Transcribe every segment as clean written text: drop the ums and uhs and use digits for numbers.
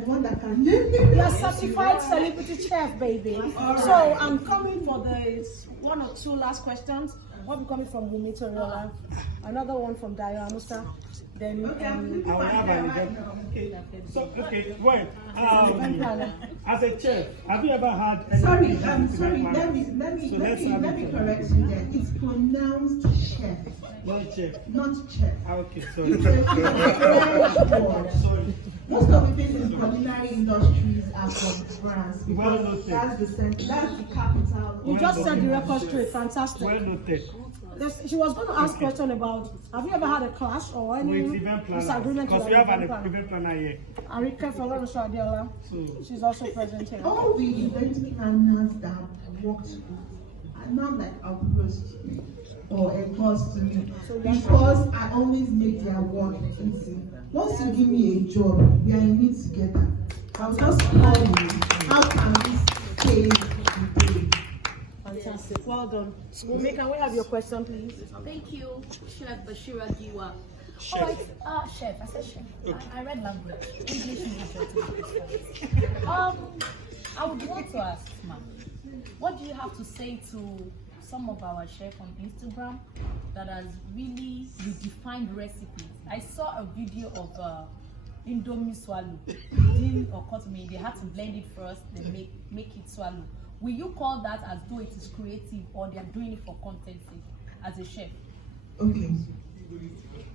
the one that can. You're a certified celebrity chef, baby. So I'm coming for the one or two last questions. One coming from Wumi, Toriola, another one from Dayo, Amusa. Then I will have an event. So, wait. As a chef, have you ever had? Sorry. Let me correct you there. It's pronounced chef. Not chef. Not chef. Okay, sorry. Most of the things in culinary industries are from France. Well noted. That's the capital. You just said the record straight. Fantastic. Well noted. She was going to ask a question about, have you ever had a clash or any disagreement because with we have an event event planner here. Arika Toriola, she's also present here. All the event planners that have worked with are not like approached or enforced to me because I always make their work easy. Once you give me a job, we are in it together. I'll just call you. How can this pay today? Fantastic. Well done. Wumi, can we have your question, please? Thank you, Chef Basira Giwa. Chef. Chef. I said chef. Okay. I read language. English major. I would want to ask, ma'am, what do you have to say to some of our chefs on Instagram that has really redefined recipes? I saw a video of Indomie swallow. It didn't occur to me. They had to blend it first, then make it swallow. Will you call that as though it is creative or they are doing it for content sake as a chef? Okay.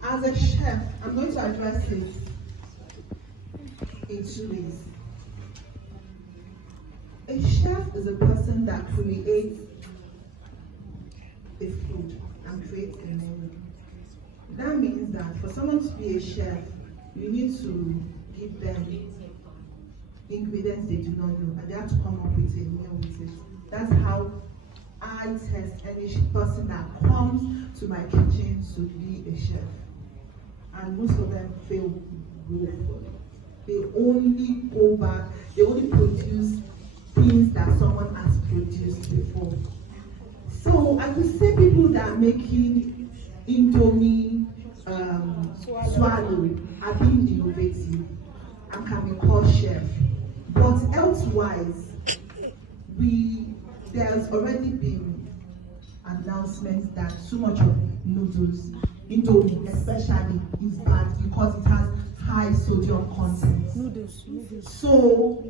As a chef, I'm going to address it in 2 ways. A chef is a person that creates a food and creates a menu. That means that for someone to be a chef, you need to give them ingredients they do not know, and they have to come up with a meal with it. That's how I test any person that comes to my kitchen to be a chef. And most of them fail woefully. They only go back, they only produce things that someone has produced before. So I could say people that are making Indomie swallow are being innovative and can be called chef. But elsewise, there's already been announcements that too much of noodles, Indomie especially, is bad because it has high sodium content. Noodles. So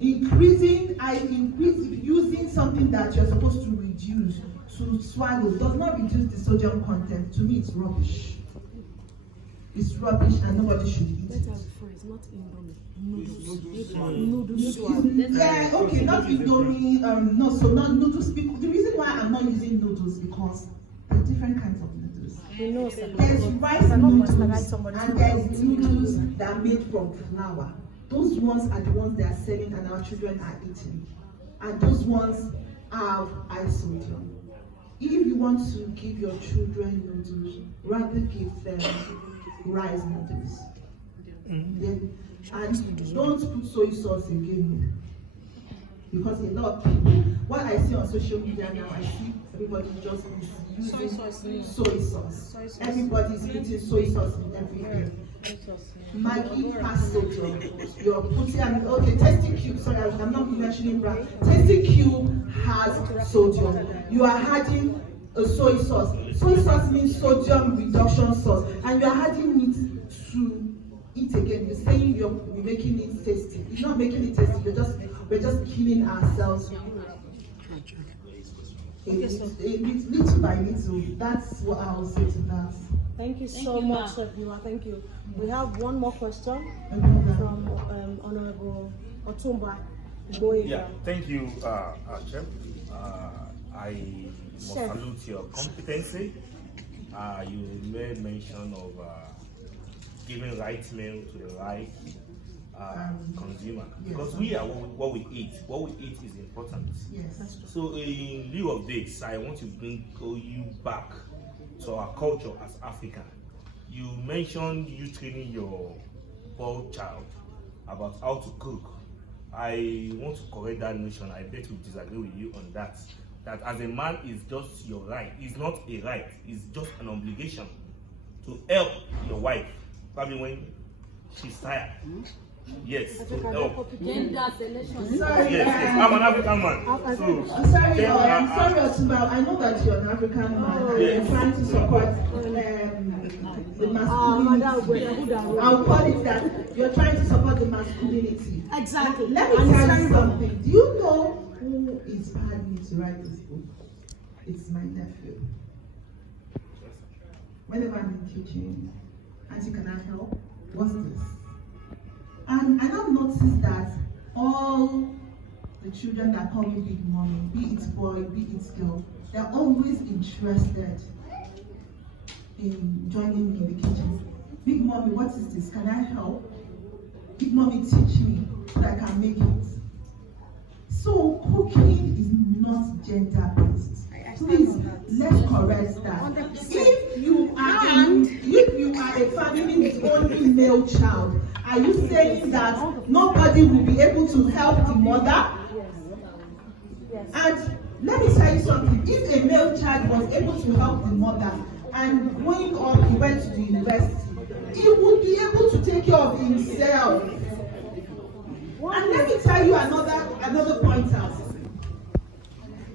using something that you're supposed to reduce to swallow does not reduce the sodium content. To me, it's rubbish. It's rubbish and nobody should eat it. It's not Indomie. Noodles. Yeah, okay, not Indomie. No, so not noodles. The reason why I'm not using noodles because there are different kinds of noodles. There's rice noodles and there's noodles that are made from flour. Those ones are the ones they are selling and our children are eating. And those ones have high sodium. If you want to give your children noodles, rather give them rice noodles. Then, and don't put soy sauce again. Because a lot of people, what I see on social media now, I see everybody just using soy sauce. Everybody's putting soy sauce in everything. Maggi has sodium. You're putting, okay, testing cube, sorry, I'm not mentioning brand. Testing cube has sodium. You are adding a soy sauce. Soy sauce means sodium reduction sauce, and you are adding it to eat again. You're saying you're making it tasty. You're not making it tasty, we're just killing ourselves. Little by little, that's what I'll say to that. Thank you so much, Giwa. Thank you. We have one more question from Honorable Otumba Boyega. Yeah, thank you, Chef. I must salute your competency. You made mention of giving right meal to the right consumer. Because we are what we eat. What we eat is important. Yes. So in lieu of this, I want to bring you back to our culture as African. You mentioned you training your boy child about how to cook. I want to correct that notion. I bet we disagree with you on that. That as a man is just your right. It's not a right. It's just an obligation to help your wife, probably when she's tired. Yes, to help. Gender selection. Sorry, Yes, I'm an African man. So, I'm sorry, then, I'm sorry, Otumba. I know that you're an African man and Yes. you're trying to support the masculinity. I'll call it that. You're trying to support the masculinity. Exactly. Let me tell you something. Do you know who inspired me to write this book? It's my nephew. Whenever I'm in the kitchen, Auntie, can I help? What's this? And I now noticed that all the children that call me Big Mommy, be it boy, be it girl, they're always interested in joining me in the kitchen. Big Mommy, what is this? Can I help? Big Mommy, teach me so that I can make it. So cooking is not gender-based. Please, let's correct that. If you are a family with only male child, are you saying that nobody will be able to help the mother? And let me tell you something. If a male child was able to help the mother and growing up he went to the university, he would be able to take care of himself. And let me tell you another point out.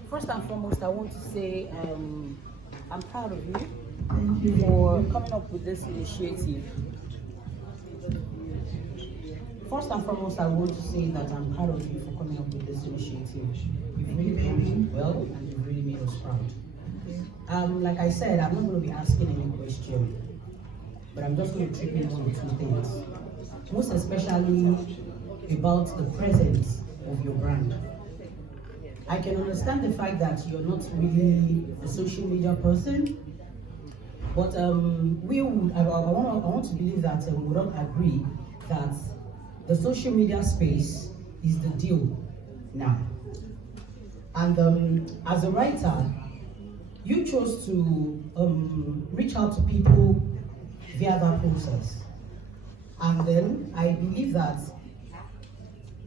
First and foremost, I want to say I'm proud of you Thank you for coming up with this initiative. First and foremost, I want to say that I'm proud of you for coming up with this initiative. You've really done well and you've really made us proud. Like I said, I'm not going to be asking any question, but I'm just going to trip in one or two things. Most especially about the presence of your brand. I can understand the fact that you're not really a social media person, but I want to believe that we would all agree that the social media space is the deal now. And as a writer, you chose to reach out to people via that process. And then I believe that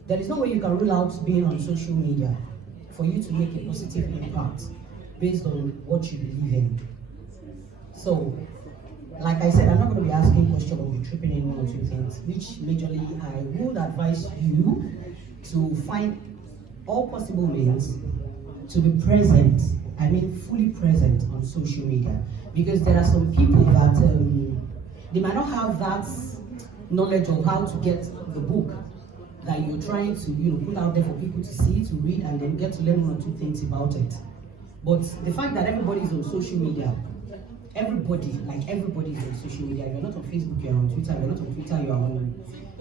there is no way you can rule out being on social media for you to make a positive impact based on what you believe in. So, like I said, I'm not going to be asking questions or be tripping in one or two things, which majorly I would advise you to find all possible means to be present, I mean fully present on social media. Because there are some people that, they might not have that knowledge of how to get the book that you're trying to put out there for people to see, to read, and then get to learn one or two things about it. But the fact that everybody is on social media, everybody is on social media. You're not on Facebook, you're on Twitter. You're not on Twitter, you're on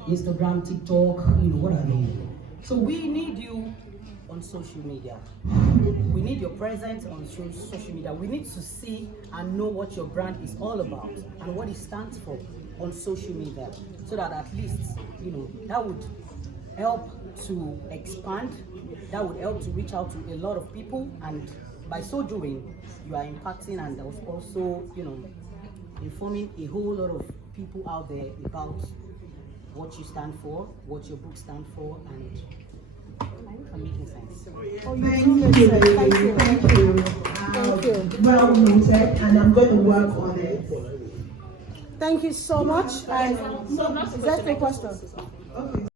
Instagram, TikTok, what have you. So we need you on social media. We need your presence on social media. We need to see and know what your brand is all about and what it stands for on social media, so that at least that would help to expand, that would help to reach out to a lot of people, and by so doing you are impacting and also informing a whole lot of people out there about what you stand for, what your book stands for, and I'm making sense. Thank you. Well noted, and I'm going to work on it. Thank you so much. Is that the question? Okay.